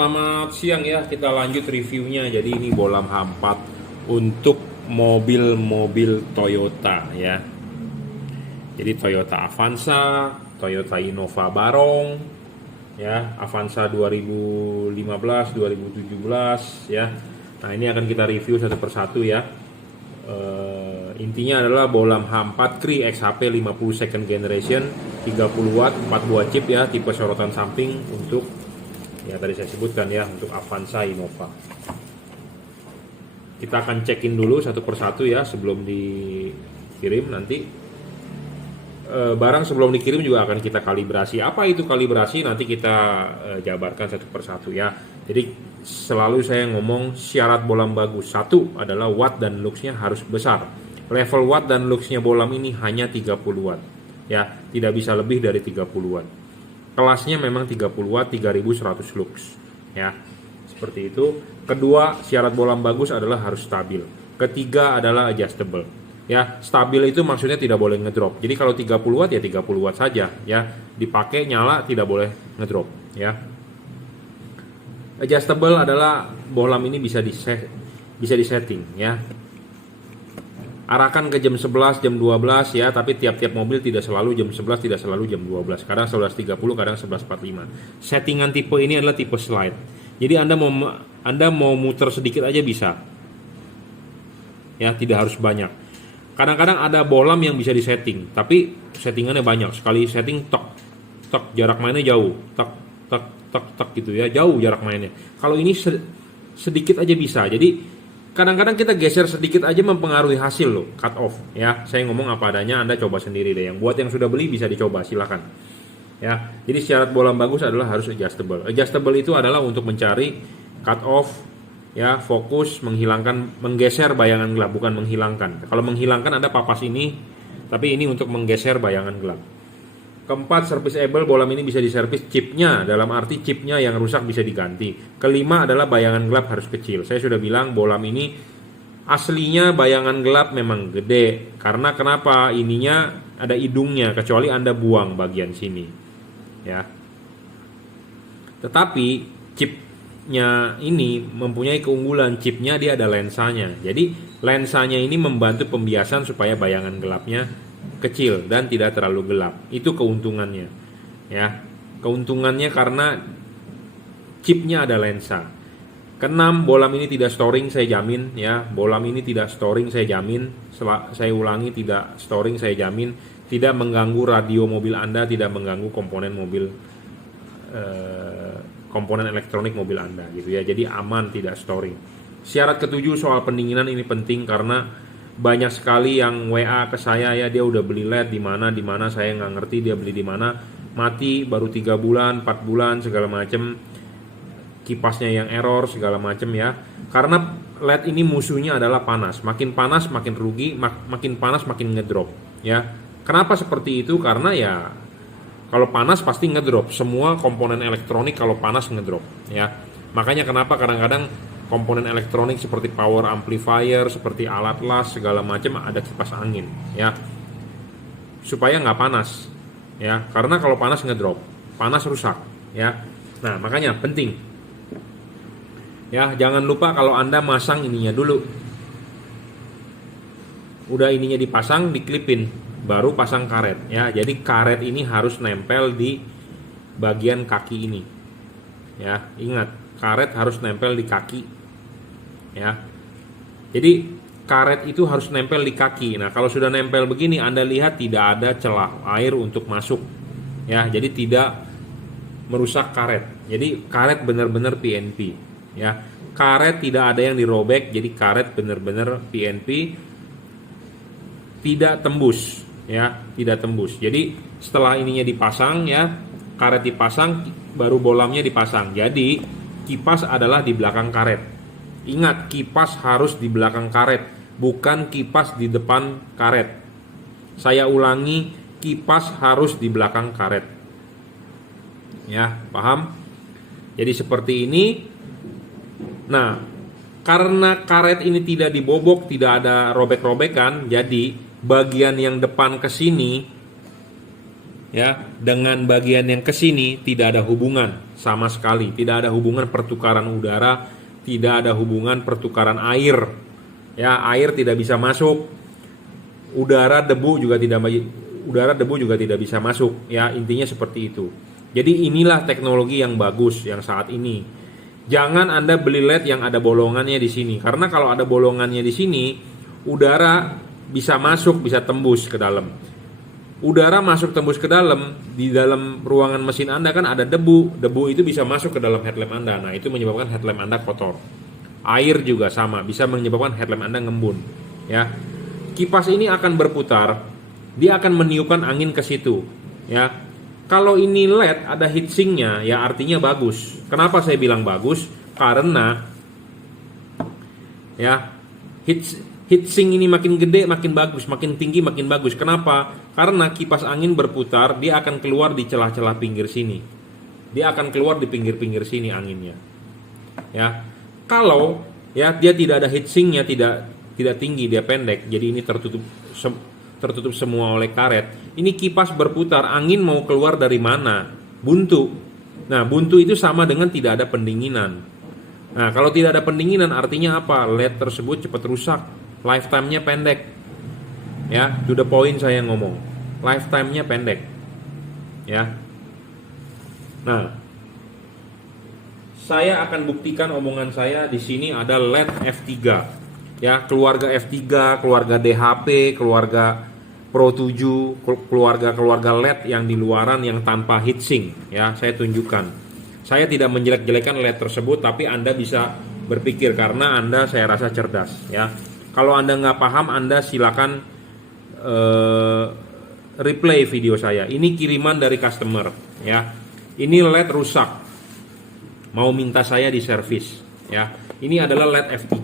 Selamat siang ya, kita lanjut reviewnya. Jadi ini bolam H4 untuk mobil-mobil Toyota ya. Jadi Toyota Avanza, Toyota Innova Barong ya, Avanza 2015, 2017 ya. Nah, ini akan kita review satu persatu ya. Intinya adalah bolam H4 Cree XHP 50 second generation 30 watt 4 buah chip ya, tipe sorotan samping untuk ya tadi saya sebutkan ya, untuk Avanza Innova. Kita akan cekin dulu satu persatu ya sebelum dikirim. Nanti barang sebelum dikirim juga akan kita kalibrasi. Apa itu kalibrasi? Nanti kita jabarkan satu persatu ya. Jadi selalu saya ngomong syarat bolam bagus. Satu adalah watt dan luxnya harus besar. Level watt dan luxnya bolam ini hanya 30 watt ya, tidak bisa lebih dari 30 watt. Kelasnya memang 30 watt 3100 lux ya, seperti itu. Kedua, syarat bolam bagus adalah harus stabil. Ketiga adalah adjustable ya. Stabil itu maksudnya tidak boleh ngedrop. Jadi kalau 30 watt ya 30 watt saja ya, dipakai nyala, tidak boleh ngedrop ya. Adjustable adalah bolam ini bisa disetting ya. Arahkan ke jam 11, jam 12 ya, tapi tiap-tiap mobil tidak selalu jam 11, tidak selalu jam 12. Kadang 11.30, kadang 11.45. Settingan tipe ini adalah tipe slide. Jadi Anda mau muter sedikit aja bisa. Ya, tidak harus banyak. Kadang-kadang ada bolam yang bisa disetting, tapi settingannya banyak. Sekali setting tok tok, jarak mainnya jauh. Tok tok tok tok gitu ya, jauh jarak mainnya. Kalau ini sedikit aja bisa. Jadi kadang-kadang kita geser sedikit aja mempengaruhi hasil loh, cut off ya. Saya ngomong apa adanya, Anda coba sendiri deh. Yang buat yang sudah beli bisa dicoba, silakan ya. Jadi syarat bolam bagus adalah harus adjustable. Adjustable itu adalah untuk mencari cut off ya, fokus, menggeser bayangan gelap, bukan menghilangkan. Kalau menghilangkan Anda papas ini, tapi ini untuk menggeser bayangan gelap. Keempat, serviceable, bolam ini bisa diservis chipnya, dalam arti chipnya yang rusak bisa diganti. Kelima adalah bayangan gelap harus kecil. Saya sudah bilang bolam ini aslinya bayangan gelap memang gede. Karena kenapa? Ininya ada hidungnya, kecuali Anda buang bagian sini ya. Tetapi chipnya ini mempunyai keunggulan, chipnya dia ada lensanya. Jadi lensanya ini membantu pembiasan supaya bayangan gelapnya kecil dan tidak terlalu gelap. Itu keuntungannya ya. Keuntungannya karena chipnya ada lensa. Keenam, bolam ini tidak storing, saya jamin ya. Bolam ini tidak storing, saya jamin. Saya ulangi, tidak storing, saya jamin. Tidak mengganggu radio mobil Anda, tidak mengganggu komponen mobil, komponen elektronik mobil Anda gitu ya. Jadi aman, tidak storing. Syarat ketujuh soal pendinginan ini penting karena banyak sekali yang WA ke saya ya, dia udah beli LED di mana saya nggak ngerti dia beli di mana, mati baru 3 bulan 4 bulan segala macem, kipasnya yang error segala macem ya. Karena LED ini musuhnya adalah panas makin rugi, makin panas makin ngedrop ya. Kenapa seperti itu? Karena ya kalau panas pasti ngedrop, semua komponen elektronik kalau panas ngedrop ya. Makanya kenapa kadang-kadang komponen elektronik seperti power amplifier, seperti alat las segala macam ada kipas angin ya, supaya nggak panas ya. Karena kalau panas ngedrop, panas rusak ya. Nah makanya penting ya, jangan lupa kalau Anda masang ininya dulu. Udah ininya dipasang, diklipin, baru pasang karet ya. Jadi karet ini harus nempel di bagian kaki ini ya. Ingat, karet harus nempel di kaki ya. Jadi karet itu harus nempel di kaki. Nah kalau sudah nempel begini, Anda lihat tidak ada celah air untuk masuk ya. Jadi tidak merusak karet. Jadi karet benar-benar PNP ya. Karet tidak ada yang dirobek. Jadi karet benar-benar PNP, tidak tembus ya, tidak tembus. Jadi setelah ininya dipasang ya, karet dipasang, baru bolamnya dipasang. Jadi kipas adalah di belakang karet. Ingat, kipas harus di belakang karet, bukan kipas di depan karet. Saya ulangi, kipas harus di belakang karet. Ya, paham? Jadi seperti ini. Nah, karena karet ini tidak dibobok, tidak ada robek-robekan, jadi bagian yang depan ke sini ya dengan bagian yang ke sini tidak ada hubungan sama sekali, tidak ada hubungan pertukaran udara, tidak ada hubungan pertukaran air. Ya, air tidak bisa masuk, udara debu juga tidak bisa masuk. Ya, intinya seperti itu. Jadi inilah teknologi yang bagus yang saat ini. Jangan Anda beli LED yang ada bolongannya di sini, karena kalau ada bolongannya di sini, udara bisa masuk, bisa tembus ke dalam. Udara masuk tembus ke dalam, di dalam ruangan mesin Anda kan ada debu. Debu itu bisa masuk ke dalam headlamp Anda. Nah, itu menyebabkan headlamp Anda kotor. Air juga sama, bisa menyebabkan headlamp Anda ngembun. Ya. Kipas ini akan berputar, dia akan meniupkan angin ke situ. Ya. Kalau ini LED ada heatsinknya, ya artinya bagus. Kenapa saya bilang bagus? Karena ya heatsink ini makin gede makin bagus, makin tinggi makin bagus. Kenapa? Karena kipas angin berputar, dia akan keluar di celah-celah pinggir sini. Dia akan keluar di pinggir-pinggir sini anginnya. Ya. Kalau ya dia tidak ada heatsinknya, tidak tinggi, dia pendek. Jadi ini tertutup semua oleh karet. Ini kipas berputar, angin mau keluar dari mana? Buntu. Nah, buntu itu sama dengan tidak ada pendinginan. Nah, kalau tidak ada pendinginan artinya apa? LED tersebut cepat rusak. Lifetime-nya pendek. Ya, to the point saya ngomong. Lifetime-nya pendek. Ya. Nah, saya akan buktikan omongan saya. Di sini ada LED F3. Ya, keluarga F3, keluarga DHP, keluarga Pro 7, keluarga LED yang di luaran yang tanpa heatsink. Ya, saya tunjukkan. Saya tidak menjelek-jelekan LED tersebut, tapi Anda bisa berpikir karena Anda saya rasa cerdas. Ya. Kalau Anda nggak paham, Anda silakan replay video saya. Ini kiriman dari customer. Ya, ini LED rusak, mau minta saya diservis. Ya, ini adalah LED F3.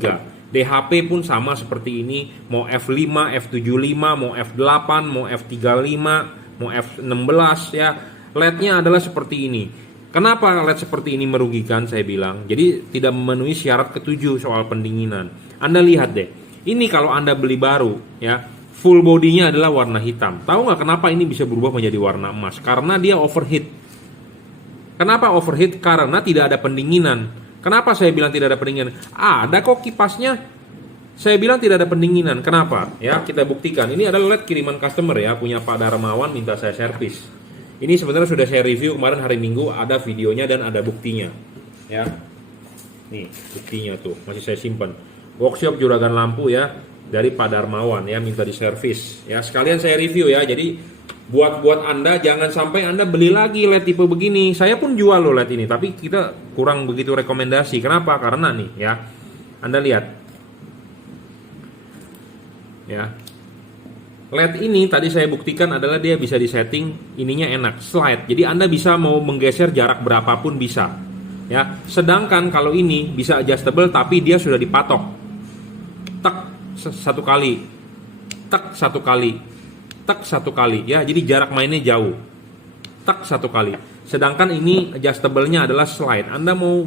DHP pun sama seperti ini. Mau F5, F75, mau F8, mau F35, mau F16. Ya, LED-nya adalah seperti ini. Kenapa LED seperti ini merugikan? Saya bilang, jadi tidak memenuhi syarat ketujuh soal pendinginan. Anda lihat deh. Ini kalau Anda beli baru, ya, full bodinya adalah warna hitam. Tahu nggak kenapa ini bisa berubah menjadi warna emas? Karena dia overheat. Kenapa overheat? Karena tidak ada pendinginan. Kenapa saya bilang tidak ada pendinginan? Ada kok kipasnya. Saya bilang tidak ada pendinginan. Kenapa? Ya, kita buktikan. Ini adalah LED kiriman customer ya, punya Pak Darmawan, minta saya servis. Ini sebenarnya sudah saya review kemarin hari Minggu, ada videonya dan ada buktinya. Ya. Nih, buktinya tuh, masih saya simpan. Workshop Juragan Lampu ya, dari Pak Darmawan ya, minta diservis. Ya, sekalian saya review ya. Jadi buat Anda jangan sampai Anda beli lagi LED tipe begini. Saya pun jual loh LED ini, tapi kita kurang begitu rekomendasi. Kenapa? Karena nih ya, Anda lihat. Ya. LED ini tadi saya buktikan adalah dia bisa disetting, ininya enak, slide. Jadi Anda bisa mau menggeser jarak berapapun bisa. Ya, sedangkan kalau ini bisa adjustable tapi dia sudah dipatok. Tak satu kali, tak satu kali, tak satu kali ya, jadi jarak mainnya jauh, tak satu kali. Sedangkan ini adjustable-nya adalah slide. Anda mau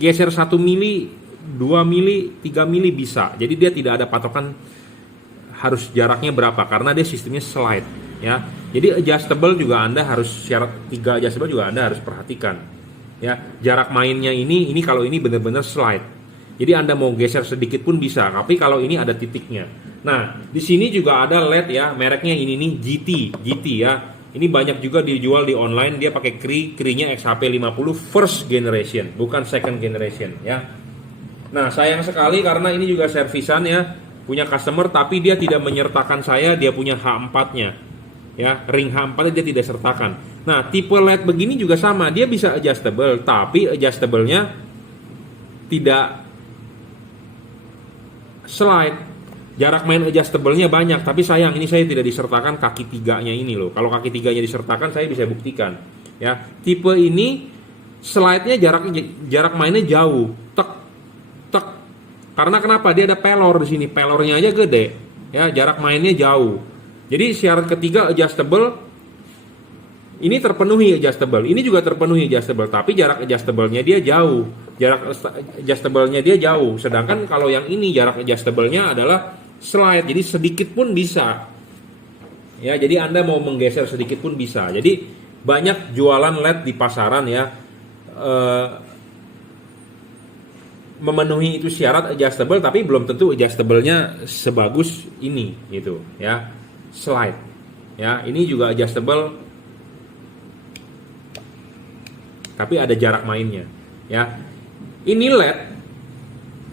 geser 1 mili, 2 mili, 3 mili bisa. Jadi dia tidak ada patokan harus jaraknya berapa karena dia sistemnya slide ya. Jadi adjustable juga Anda harus syarat 3 adjustable juga Anda harus perhatikan. Ya, jarak mainnya ini kalau ini benar-benar slide. Jadi Anda mau geser sedikit pun bisa, tapi kalau ini ada titiknya. Nah, di sini juga ada LED ya, mereknya ini nih GT ya. Ini banyak juga dijual di online, dia pakai kri-nya XHP50 first generation, bukan second generation ya. Nah, sayang sekali karena ini juga servisan ya, punya customer tapi dia tidak menyertakan saya, dia punya H4-nya. Ya, ring H4 dia tidak sertakan. Nah, tipe LED begini juga sama, dia bisa adjustable, tapi adjustable-nya tidak slide. Jarak main adjustable-nya banyak, tapi sayang ini saya tidak disertakan kaki 3-nya ini loh. Kalau kaki 3-nya disertakan saya bisa buktikan. Ya, tipe ini slide-nya jarak mainnya jauh. Tek tek. Karena kenapa? Dia ada pelor di sini. Pelornya aja gede. Ya, jarak mainnya jauh. Jadi syarat ketiga adjustable ini terpenuhi adjustable. Ini juga terpenuhi adjustable, tapi jarak adjustable-nya dia jauh. Jarak adjustable-nya dia jauh. Sedangkan kalau yang ini jarak adjustable-nya adalah slide. Jadi sedikit pun bisa. Ya, jadi Anda mau menggeser sedikit pun bisa. Jadi banyak jualan LED di pasaran ya, memenuhi itu syarat adjustable, tapi belum tentu adjustable-nya sebagus ini gitu ya. Slide. Ya, ini juga adjustable tapi ada jarak mainnya ya. Ini LED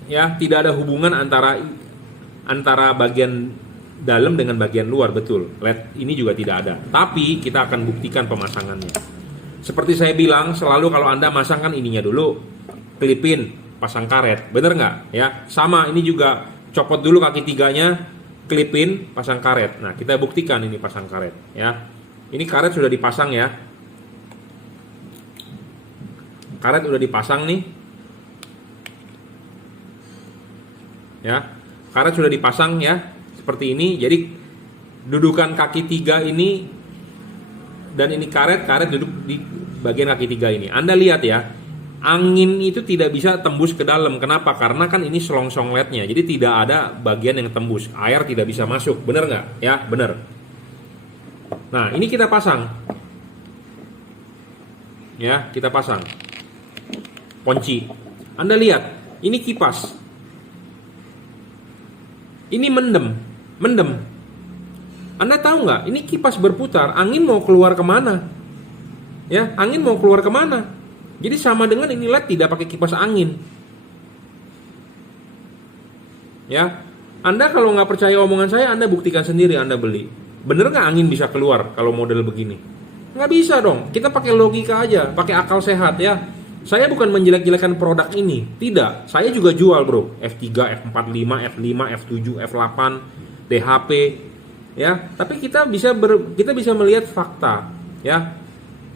ya, tidak ada hubungan antara bagian dalam dengan bagian luar, betul. LED ini juga tidak ada. Tapi kita akan buktikan pemasangannya. Seperti saya bilang, selalu kalau Anda masang kan ininya dulu, klipin, pasang karet, bener nggak ya? Sama ini juga, copot dulu kaki tiganya, klipin, pasang karet. Nah, kita buktikan ini pasang karet ya. Ini karet sudah dipasang ya. Karet udah dipasang nih. Ya. Karet sudah dipasang ya, seperti ini. Jadi dudukan kaki tiga ini dan ini karet duduk di bagian kaki tiga ini. Anda lihat ya, angin itu tidak bisa tembus ke dalam. Kenapa? Karena kan ini selongsong LED-nya. Jadi tidak ada bagian yang tembus. Air tidak bisa masuk. Benar nggak? Ya, benar. Nah, ini kita pasang. Ya, kita pasang. Kunci. Anda lihat, ini kipas. Ini mendem. Anda tahu nggak? Ini kipas berputar. Angin mau keluar kemana? Ya, angin mau keluar kemana? Jadi sama dengan ini LED tidak pakai kipas angin. Ya, Anda kalau nggak percaya omongan saya, Anda buktikan sendiri. Anda beli. Bener nggak angin bisa keluar kalau model begini? Nggak bisa dong. Kita pakai logika aja, pakai akal sehat ya. Saya bukan menjelek-jelekan produk ini, tidak. Saya juga jual bro, F3, F45, F5, F7, F8, DHP, ya. Tapi kita bisa melihat fakta, ya.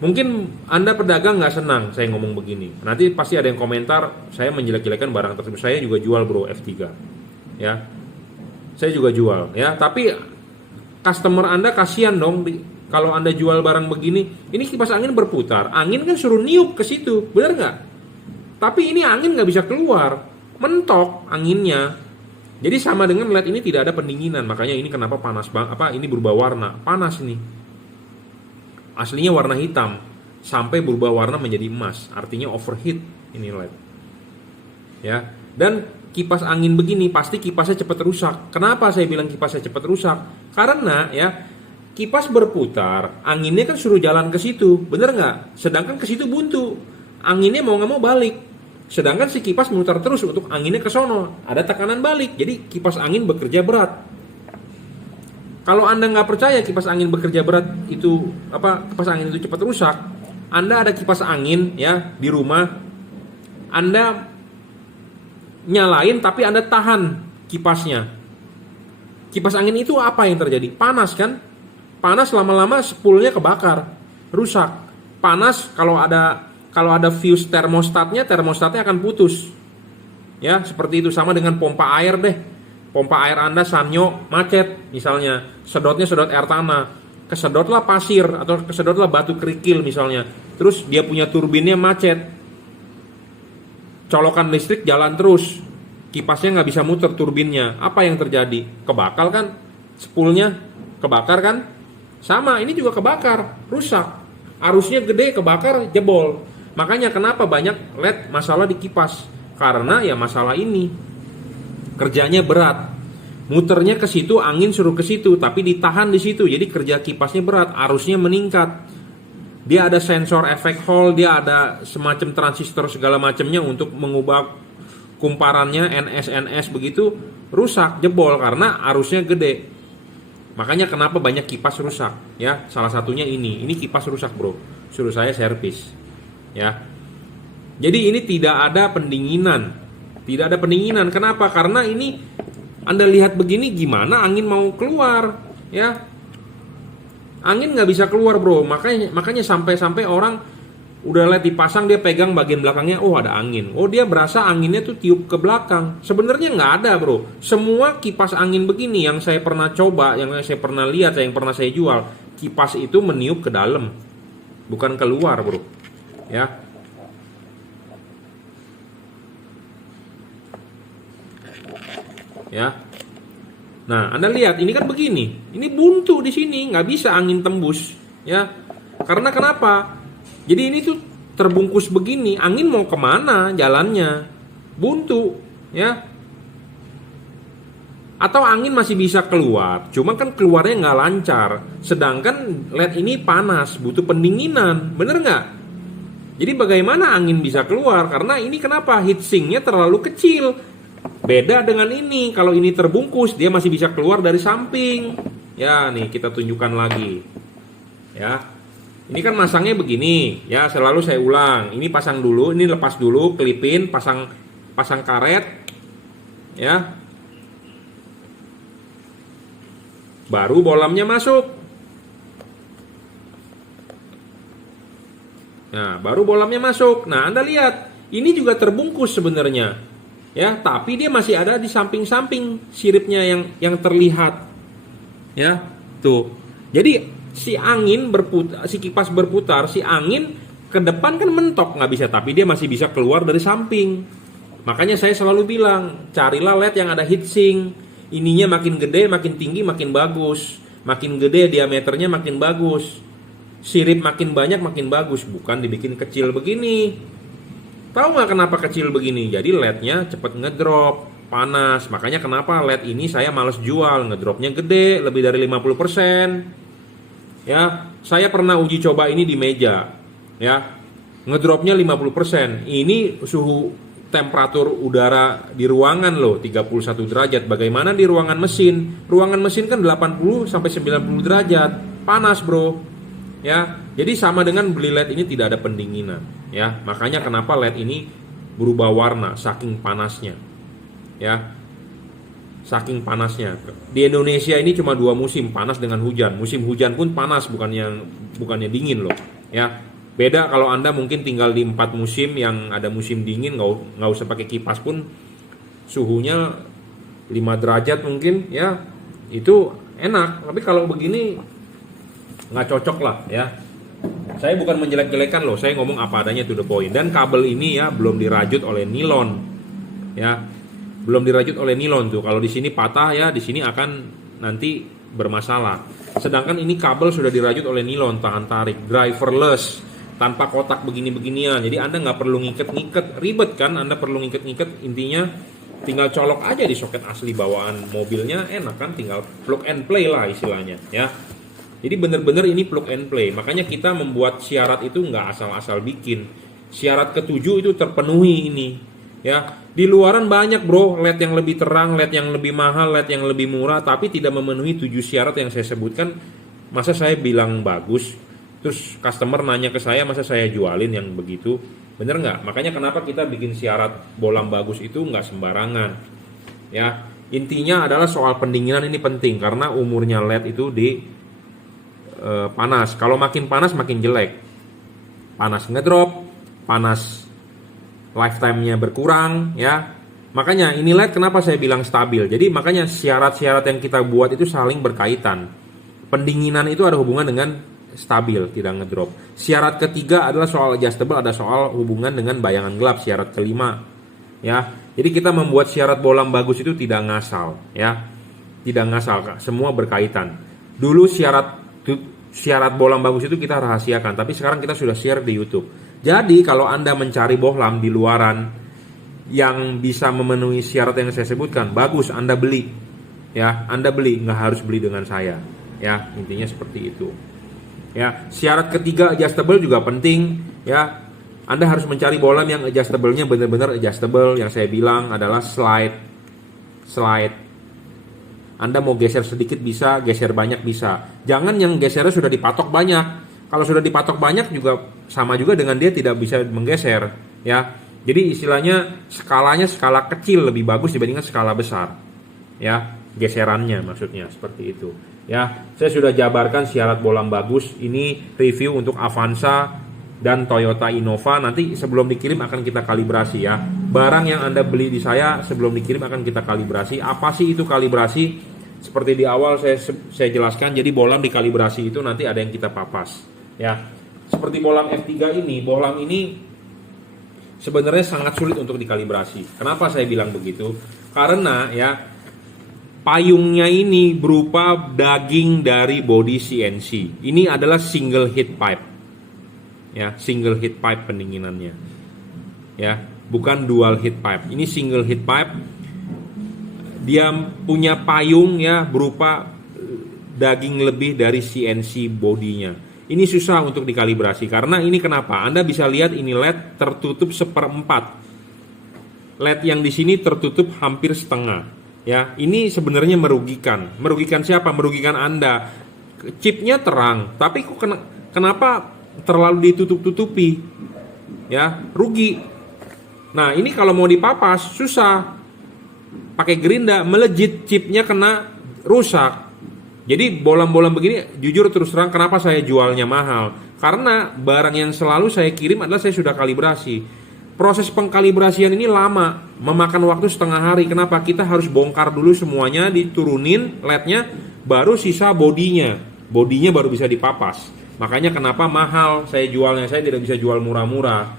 Mungkin Anda pedagang nggak senang saya ngomong begini. Nanti pasti ada yang komentar saya menjelek-jelekan barang tersebut. Saya juga jual bro F3, ya. Saya juga jual, ya. Tapi customer Anda kasihan dong. Kalau Anda jual barang begini, ini kipas angin berputar, angin kan suruh niup ke situ, benar nggak? Tapi ini angin nggak bisa keluar, mentok anginnya. Jadi sama dengan LED ini tidak ada pendinginan, makanya ini kenapa panas banget? Ini berubah warna, panas nih. Aslinya warna hitam, sampai berubah warna menjadi emas, artinya overheat ini LED. Ya, dan kipas angin begini pasti kipasnya cepat rusak. Kenapa saya bilang kipasnya cepat rusak? Karena ya, kipas berputar, anginnya kan suruh jalan ke situ, bener nggak? Sedangkan ke situ buntu, anginnya mau nggak mau balik. Sedangkan si kipas memutar terus untuk anginnya ke sono, ada tekanan balik. Jadi kipas angin bekerja berat. Kalau Anda nggak percaya kipas angin bekerja berat itu kipas angin itu cepat rusak, Anda ada kipas angin ya di rumah, Anda nyalain tapi Anda tahan kipasnya. Kipas angin itu apa yang terjadi? Panas kan? Panas lama-lama spoolnya kebakar, rusak. Panas kalau ada fuse termostatnya akan putus. Ya, seperti itu. Sama dengan pompa air deh. Pompa air Anda Sanyo macet misalnya, sedotnya sedot air tanah. Kesedotlah pasir atau kesedotlah batu kerikil misalnya. Terus dia punya turbinnya macet. Colokan listrik jalan terus. Kipasnya nggak bisa muter turbinnya. Apa yang terjadi? Kebakar kan? Spoolnya kebakar kan? Sama, ini juga kebakar, rusak. Arusnya gede, kebakar, jebol. Makanya kenapa banyak LED masalah di kipas? Karena ya masalah ini. Kerjanya berat. Muternya ke situ, angin suruh ke situ, tapi ditahan di situ. Jadi kerja kipasnya berat, arusnya meningkat. Dia ada sensor efek Hall, dia ada semacam transistor segala macamnya untuk mengubah kumparannya NS begitu, rusak, jebol karena arusnya gede. Makanya kenapa banyak kipas rusak ya, salah satunya ini kipas rusak bro, suruh saya servis ya. Jadi ini tidak ada pendinginan, kenapa? Karena ini Anda lihat begini, gimana angin mau keluar ya, angin nggak bisa keluar bro. Makanya sampai orang udah lihat dipasang, dia pegang bagian belakangnya, oh ada angin, oh dia berasa anginnya tuh tiup ke belakang. Sebenarnya nggak ada bro. Semua kipas angin begini yang saya pernah coba, yang saya pernah lihat, yang pernah saya jual, kipas itu meniup ke dalam, bukan keluar bro ya. Ya, Nah, Anda lihat ini kan begini, ini buntu di sini, nggak bisa angin tembus, ya. Karena kenapa? Jadi ini tuh terbungkus begini, angin mau kemana jalannya? Buntu, ya. Atau angin masih bisa keluar, cuma kan keluarnya nggak lancar. Sedangkan LED ini panas, butuh pendinginan, bener nggak? Jadi bagaimana angin bisa keluar? Karena ini kenapa? Heatsinknya terlalu kecil. Beda dengan ini, kalau ini terbungkus dia masih bisa keluar dari samping. Ya, nih kita tunjukkan lagi. Ya. Ini kan masangnya begini, ya selalu saya ulang. Ini pasang dulu, ini lepas dulu, kelipin, pasang karet. Ya. Baru bolamnya masuk. Nah, baru bolamnya masuk. Nah, Anda lihat, ini juga terbungkus sebenarnya. Ya, tapi dia masih ada di samping-samping siripnya yang terlihat. Ya, tuh. Jadi si angin berputar, si kipas berputar, si angin ke depan kan mentok nggak bisa, tapi dia masih bisa keluar dari samping. Makanya saya selalu bilang, carilah LED yang ada heatsink. Ininya makin gede, makin tinggi, makin bagus. Makin gede diameternya makin bagus. Sirip makin banyak, makin bagus. Bukan dibikin kecil begini. Tahu nggak kenapa kecil begini? Jadi LED-nya cepet ngedrop, panas. Makanya kenapa LED ini saya males jual. Ngedropnya gede, lebih dari 50%. Ya, saya pernah uji coba ini di meja. Ya, ngedropnya 50%. Ini suhu temperatur udara di ruangan loh 31 derajat. Bagaimana di ruangan mesin? Ruangan mesin kan 80 sampai 90 derajat. Panas, Bro. Ya. Jadi sama dengan beli LED ini tidak ada pendinginan, ya. Makanya kenapa LED ini berubah warna saking panasnya. Ya. Saking panasnya. Di Indonesia ini cuma 2 musim, panas dengan hujan. Musim hujan pun panas, bukannya dingin loh, ya. Beda kalau Anda mungkin tinggal di 4 musim yang ada musim dingin, nggak usah pakai kipas pun suhunya 5 derajat mungkin, ya itu enak. Tapi kalau begini nggak cocok lah, ya. Saya bukan menjelek-jelekan loh, saya ngomong apa adanya to the point. Dan kabel ini ya belum dirajut oleh nilon, ya belum dirajut oleh nilon tuh. Kalau di sini patah ya, di sini akan nanti bermasalah. Sedangkan ini kabel sudah dirajut oleh nilon, tahan tarik, driverless, tanpa kotak begini-beginian. Jadi Anda nggak perlu ngiket-ngiket, ribet kan? Anda perlu ngiket-ngiket, intinya tinggal colok aja di soket asli bawaan mobilnya, enak kan? Tinggal plug and play lah istilahnya, ya. Jadi bener-bener ini plug and play. Makanya kita membuat syarat itu nggak asal-asal bikin. Syarat ketujuh itu terpenuhi ini, ya. Di luaran banyak, Bro, LED yang lebih terang, LED yang lebih mahal, LED yang lebih murah, tapi tidak memenuhi 7 syarat yang saya sebutkan. Masa saya bilang bagus, terus customer nanya ke saya, masa saya jualin yang begitu? Bener nggak? Makanya kenapa kita bikin syarat bolam bagus itu nggak sembarangan, ya. Intinya adalah soal pendinginan ini penting, karena umurnya LED itu di panas. Kalau makin panas makin jelek. Panas ngedrop, panas lifetime-nya berkurang, ya. Makanya ini LED kenapa saya bilang stabil. Jadi makanya syarat-syarat yang kita buat itu saling berkaitan. Pendinginan itu ada hubungan dengan stabil, tidak ngedrop. Syarat ketiga adalah soal adjustable, ada soal hubungan dengan bayangan gelap, syarat kelima, ya. Jadi kita membuat syarat bolam bagus itu tidak ngasal, ya. Tidak ngasal, semua berkaitan. Dulu syarat bolam bagus itu kita rahasiakan, tapi sekarang kita sudah share di YouTube. Jadi kalau Anda mencari bohlam di luaran yang bisa memenuhi syarat yang saya sebutkan, bagus, Anda beli, ya. Anda beli, nggak harus beli dengan saya, ya. Intinya seperti itu. Ya, syarat ketiga adjustable juga penting, ya. Anda harus mencari bohlam yang adjustable-nya benar-benar adjustable. Yang saya bilang adalah slide. Anda mau geser sedikit bisa, geser banyak bisa. Jangan yang gesernya sudah dipatok banyak. Kalau sudah dipatok banyak juga sama juga dengan dia tidak bisa menggeser, ya. Jadi istilahnya skalanya skala kecil lebih bagus dibandingkan skala besar, ya. Geserannya maksudnya seperti itu. Ya, saya sudah jabarkan syarat bolam bagus. Ini review untuk Avanza dan Toyota Innova. Nanti sebelum dikirim akan kita kalibrasi, ya. Barang yang Anda beli di saya sebelum dikirim akan kita kalibrasi. Apa sih itu kalibrasi? Seperti di awal saya jelaskan. Jadi bolam dikalibrasi itu nanti ada yang kita papas, ya. Seperti bolam F3 ini, bolam ini sebenarnya sangat sulit untuk dikalibrasi. Kenapa saya bilang begitu? Karena ya payungnya ini berupa daging dari body CNC. Ini adalah single heat pipe. Ya, single heat pipe pendinginannya. Ya, bukan dual heat pipe. Ini single heat pipe. Dia punya payung ya berupa daging lebih dari CNC bodinya. Ini susah untuk dikalibrasi karena ini kenapa? Anda bisa lihat ini LED tertutup seperempat. LED yang di sini tertutup hampir setengah. Ya, ini sebenarnya merugikan. Merugikan siapa? Merugikan Anda. Chipnya terang, tapi kok kenapa terlalu ditutup-tutupi? Ya, rugi. Nah, ini kalau mau dipapas susah. Pakai gerinda, melejit, chipnya kena rusak. Jadi bolam-bolam begini, jujur terus terang kenapa saya jualnya mahal? Karena barang yang selalu saya kirim adalah saya sudah kalibrasi. Proses pengkalibrasian ini lama, memakan waktu setengah hari. Kenapa? Kita harus bongkar dulu semuanya, diturunin LED-nya, baru sisa bodinya. Bodinya baru bisa dipapas. Makanya kenapa mahal saya jualnya, saya tidak bisa jual murah-murah.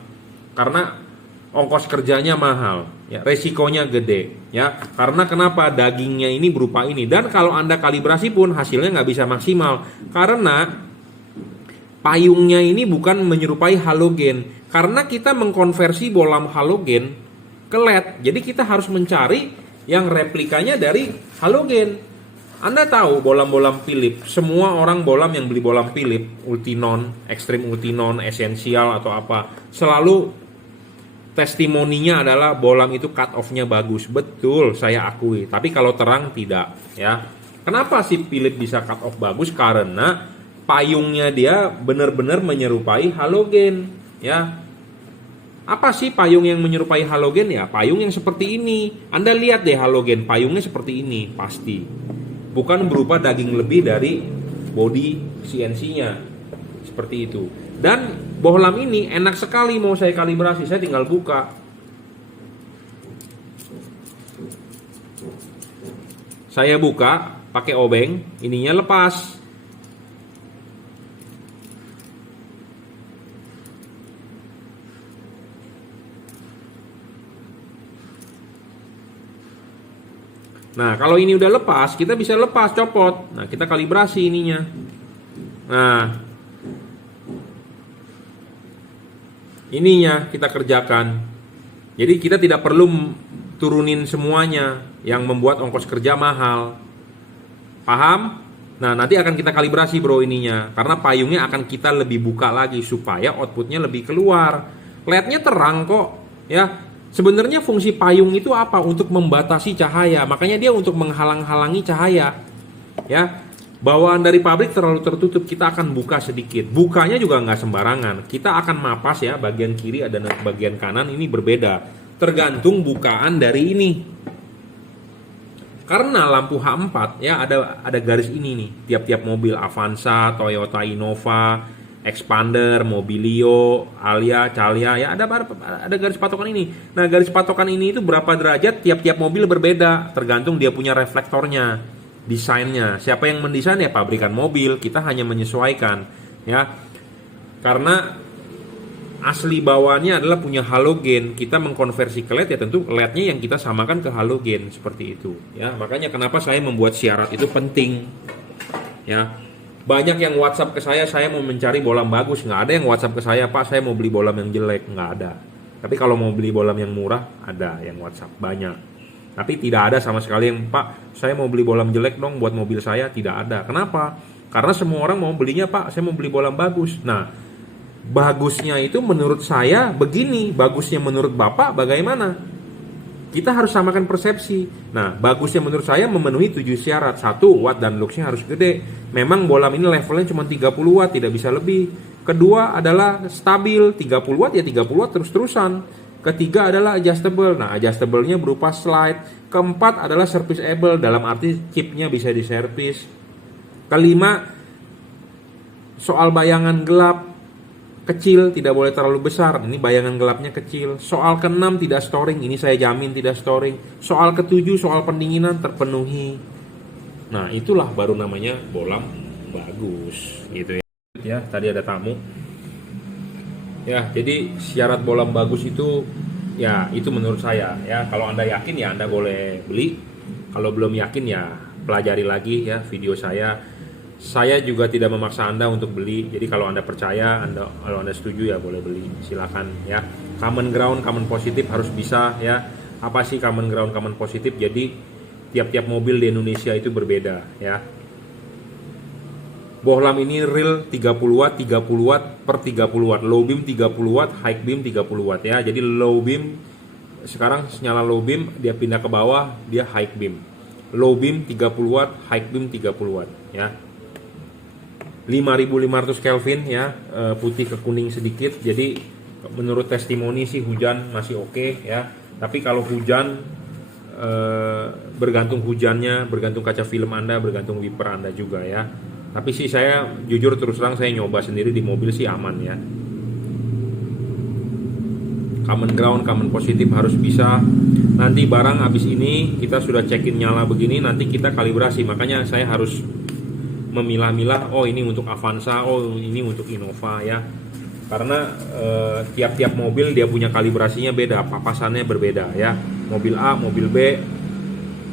Karena ongkos kerjanya mahal, ya, resikonya gede, ya. Karena kenapa? Dagingnya ini berupa ini. Dan kalau Anda kalibrasi pun hasilnya nggak bisa maksimal. Karena payungnya ini bukan menyerupai halogen. Karena kita mengkonversi bolam halogen ke LED. Jadi kita harus mencari yang replikanya dari halogen. Anda tahu bolam-bolam Philips, semua orang bolam yang beli bolam Philips, Ultinon, Extreme Ultinon, Essential atau apa, selalu testimoninya adalah bolam itu cut off-nya bagus. Betul, saya akui. Tapi kalau terang tidak, ya. Kenapa sih Philips bisa cut off bagus? Karena payungnya dia benar-benar menyerupai halogen, ya. Apa sih payung yang menyerupai halogen? Ya, payung yang seperti ini. Anda lihat deh halogen, payungnya seperti ini, pasti. Bukan berupa daging lebih dari body CNC-nya. Seperti itu. Dan bohlam ini enak sekali mau saya kalibrasi, saya tinggal buka. Saya buka pakai obeng, ininya lepas. Nah, kalau ini udah lepas, kita bisa lepas, copot. Nah, kita kalibrasi ininya. Nah, ininya kita kerjakan. Jadi kita tidak perlu turunin semuanya yang membuat ongkos kerja mahal. Paham? Nah, nanti akan kita kalibrasi bro ininya. Karena payungnya akan kita lebih buka lagi supaya outputnya lebih keluar. LED-nya terang kok. Ya, sebenarnya fungsi payung itu apa? Untuk membatasi cahaya. Makanya dia untuk menghalang-halangi cahaya. Ya. Bawaan dari pabrik terlalu tertutup, kita akan buka sedikit. Bukanya juga nggak sembarangan. Kita akan mapas ya, bagian kiri dan bagian kanan ini berbeda. Tergantung bukaan dari ini. Karena lampu H4 ya ada garis ini nih. Tiap-tiap mobil Avanza, Toyota Innova, Expander, Mobilio, Alia, Calya ya ada garis patokan ini. Nah, garis patokan ini itu berapa derajat tiap-tiap mobil berbeda, tergantung dia punya reflektornya. Desainnya, siapa yang mendesain ya pabrikan mobil, kita hanya menyesuaikan ya. Karena asli bawaannya adalah punya halogen, kita mengkonversi ke LED ya tentu LED-nya yang kita samakan ke halogen seperti itu ya. Makanya kenapa saya membuat syarat itu penting ya. Banyak yang WhatsApp ke saya mau mencari bolam bagus, nggak ada yang WhatsApp ke saya, Pak saya mau beli bolam yang jelek, nggak ada. Tapi kalau mau beli bolam yang murah ada yang WhatsApp banyak. Tapi tidak ada sama sekali yang, Pak saya mau beli bolam jelek dong buat mobil saya, tidak ada. Kenapa? Karena semua orang mau belinya, Pak saya mau beli bolam bagus. Nah, bagusnya itu menurut saya begini, bagusnya menurut Bapak bagaimana? Kita harus samakan persepsi. Nah, bagusnya menurut saya memenuhi 7 syarat. 1, watt dan luxnya harus gede. Memang bolam ini levelnya cuma 30 watt, tidak bisa lebih. Kedua adalah stabil, 30 watt ya 30 watt terus-terusan. Ketiga adalah adjustable. Nah, adjustable-nya berupa slide. Keempat adalah serviceable, dalam arti chipnya bisa diservis. Kelima, soal bayangan gelap kecil, tidak boleh terlalu besar. Ini bayangan gelapnya kecil. Soal keenam tidak storing, ini saya jamin tidak storing. Soal ketujuh, soal pendinginan terpenuhi. Nah, itulah baru namanya bolam bagus, gitu ya. Ya, tadi ada tamu. Ya, jadi syarat bolam bagus itu ya itu menurut saya ya. Kalau Anda yakin ya Anda boleh beli. Kalau belum yakin ya pelajari lagi ya video saya. Saya juga tidak memaksa Anda untuk beli. Jadi kalau Anda percaya, kalau Anda setuju ya boleh beli. Silakan ya. Common ground, common positif harus bisa ya. Apa sih common ground, common positif? Jadi tiap-tiap mobil di Indonesia itu berbeda ya. Bohlam ini real 30 watt, 30 watt per 30 watt. Low beam 30 watt, high beam 30 watt ya. Jadi low beam sekarang nyala low beam, dia pindah ke bawah, dia high beam. Low beam 30 watt, high beam 30 watt ya. 5500 Kelvin ya, putih ke kuning sedikit. Jadi menurut testimoni sih hujan masih oke ya. Tapi kalau hujan bergantung hujannya, bergantung kaca film Anda, bergantung wiper Anda juga ya. Tapi sih saya jujur terus terang saya nyoba sendiri di mobil sih aman ya. Common ground, common positif harus bisa. Nanti barang habis ini kita sudah cekin nyala begini, nanti kita kalibrasi. Makanya saya harus memilah-milah, oh ini untuk Avanza, oh ini untuk Innova ya. Karena tiap-tiap mobil dia punya kalibrasinya beda, papasannya berbeda ya. Mobil A, mobil B,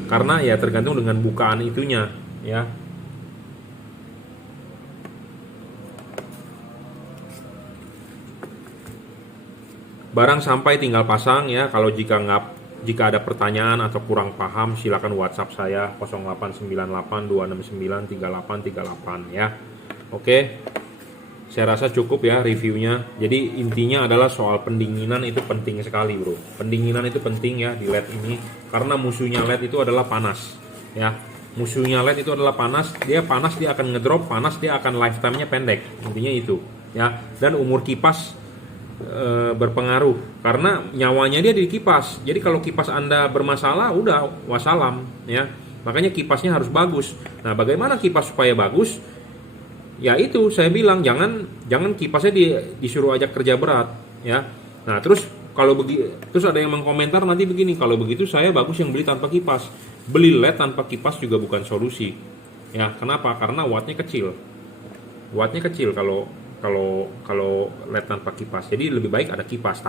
karena ya tergantung dengan bukaan itunya ya. Barang sampai tinggal pasang ya. Kalau jika ada pertanyaan atau kurang paham silakan WhatsApp saya 089826938838 ya. Oke. Saya rasa cukup ya reviewnya. Jadi intinya adalah soal pendinginan itu penting sekali, bro. Pendinginan itu penting ya di LED ini karena musuhnya LED itu adalah panas ya. Musuhnya LED itu adalah panas. Dia akan ngedrop, panas dia akan lifetime-nya pendek. Intinya itu ya. Dan umur kipas berpengaruh karena nyawanya dia di kipas. Jadi kalau kipas Anda bermasalah udah wassalam ya. Makanya kipasnya harus bagus. Nah, bagaimana kipas supaya bagus? Ya itu saya bilang jangan kipasnya disuruh ajak kerja berat ya. Nah, terus ada yang mengkomentar nanti begini, kalau begitu saya bagus yang beli tanpa kipas. Beli LED tanpa kipas juga bukan solusi. Ya, kenapa? Karena wattnya kecil. Wattnya kecil kalau LED tanpa kipas. Jadi lebih baik ada kipas,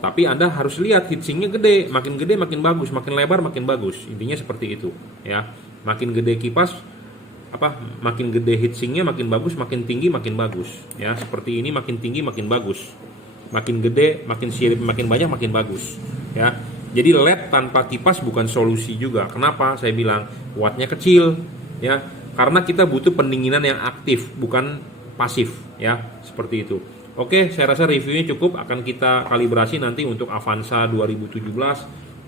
tapi Anda harus lihat heatsinknya gede makin bagus, makin lebar makin bagus. Intinya seperti itu ya. Makin gede kipas makin gede heatsinknya makin bagus, makin tinggi makin bagus ya. Seperti ini makin tinggi makin bagus, makin gede makin sirip makin banyak makin bagus ya. Jadi LED tanpa kipas bukan solusi juga. Kenapa saya bilang wattnya kecil ya? Karena kita butuh pendinginan yang aktif, bukan pasif ya, seperti itu. Oke, saya rasa reviewnya cukup. Akan kita kalibrasi nanti untuk Avanza 2017,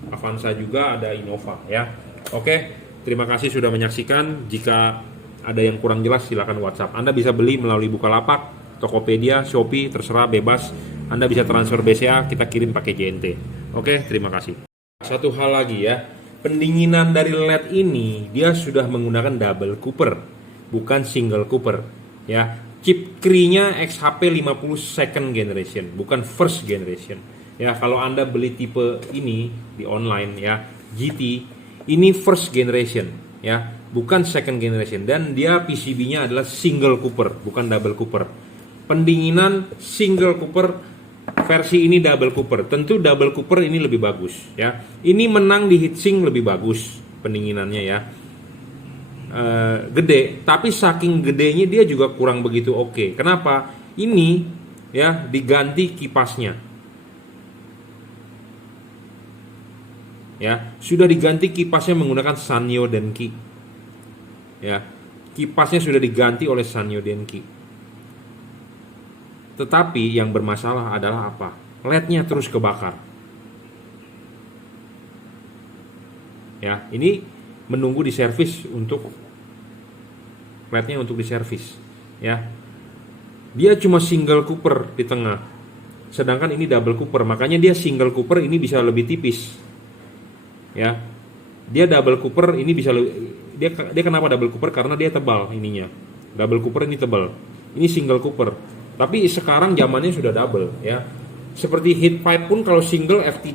Avanza juga ada Innova ya. Oke, terima kasih sudah menyaksikan. Jika ada yang kurang jelas silakan WhatsApp. Anda bisa beli melalui Bukalapak, Tokopedia, Shopee, terserah bebas. Anda bisa transfer BCA, kita kirim pakai JNT. Oke, terima kasih. Satu hal lagi ya. Pendinginan dari LED ini dia sudah menggunakan double cooper, bukan single cooper ya. Chip Cree-nya XHP 50 second generation, bukan first generation ya. Kalau Anda beli tipe ini di online ya, GT ini first generation ya, bukan second generation. Dan dia PCB-nya adalah single cooper, bukan double cooper. Pendinginan single cooper, versi ini double cooper. Tentu double cooper ini lebih bagus ya. Ini menang di heatsink lebih bagus pendinginannya ya. Gede, tapi saking gedenya dia juga kurang begitu oke. Kenapa? Ini ya diganti kipasnya. Ya, sudah diganti kipasnya menggunakan Sanyo Denki. Ya. Kipasnya sudah diganti oleh Sanyo Denki. Tetapi yang bermasalah adalah apa? LED-nya terus kebakar. Ya, ini menunggu diservis untuk LED-nya untuk diservis. Ya, dia cuma single cooper di tengah, sedangkan ini double cooper. Makanya dia single cooper ini bisa lebih tipis. Ya, dia double cooper ini bisa dia kenapa double cooper? Karena dia tebal ininya. Double cooper ini tebal. Ini single cooper. Tapi sekarang zamannya sudah double ya. Seperti heat pipe pun kalau single F3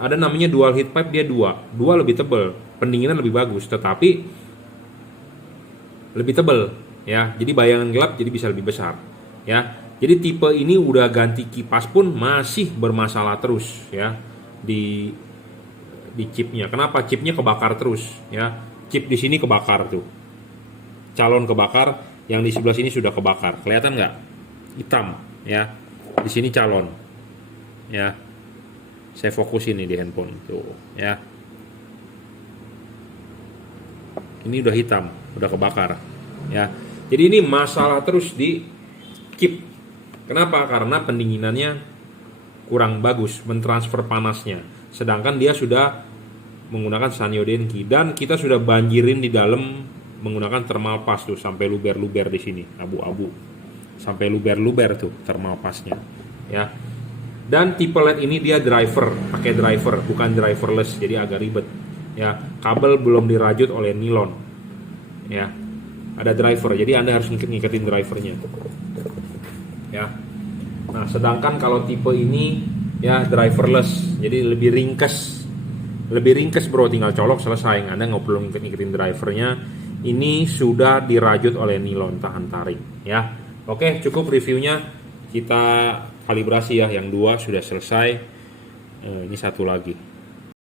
ada namanya dual heat pipe, dia dua lebih tebal, pendinginan lebih bagus, tetapi lebih tebal ya. Jadi bayangan gelap jadi bisa lebih besar ya. Jadi tipe ini udah ganti kipas pun masih bermasalah terus ya. di chipnya. Kenapa? Chipnya kebakar terus ya. Chip di sini kebakar tuh. Calon kebakar, yang di sebelah sini sudah kebakar. Kelihatan nggak? Hitam ya. Di sini calon. Ya. Saya fokusin nih di handphone tuh ya. Ini udah hitam, udah kebakar ya. Jadi ini masalah terus di chip. Kenapa? Karena pendinginannya kurang bagus mentransfer panasnya. Sedangkan dia sudah menggunakan Sanyo Denki dan kita sudah banjirin di dalam menggunakan thermal pass tuh sampai luber-luber di sini, abu-abu. Sampai luber-luber tuh thermal passnya ya. Dan tipe LED ini dia driver, pakai driver, bukan driverless, jadi agak ribet ya. Kabel belum dirajut oleh nilon ya. Ada driver, jadi Anda harus ngiketin drivernya ya. Nah, sedangkan kalau tipe ini ya driverless, jadi lebih ringkes. Lebih ringkes bro, tinggal colok selesai. Anda nggak perlu ngiketin drivernya. Ini sudah dirajut oleh nilon tahan tarik ya. Oke, cukup reviewnya. Kita kalibrasi ya, yang 2 sudah selesai. Ini satu lagi.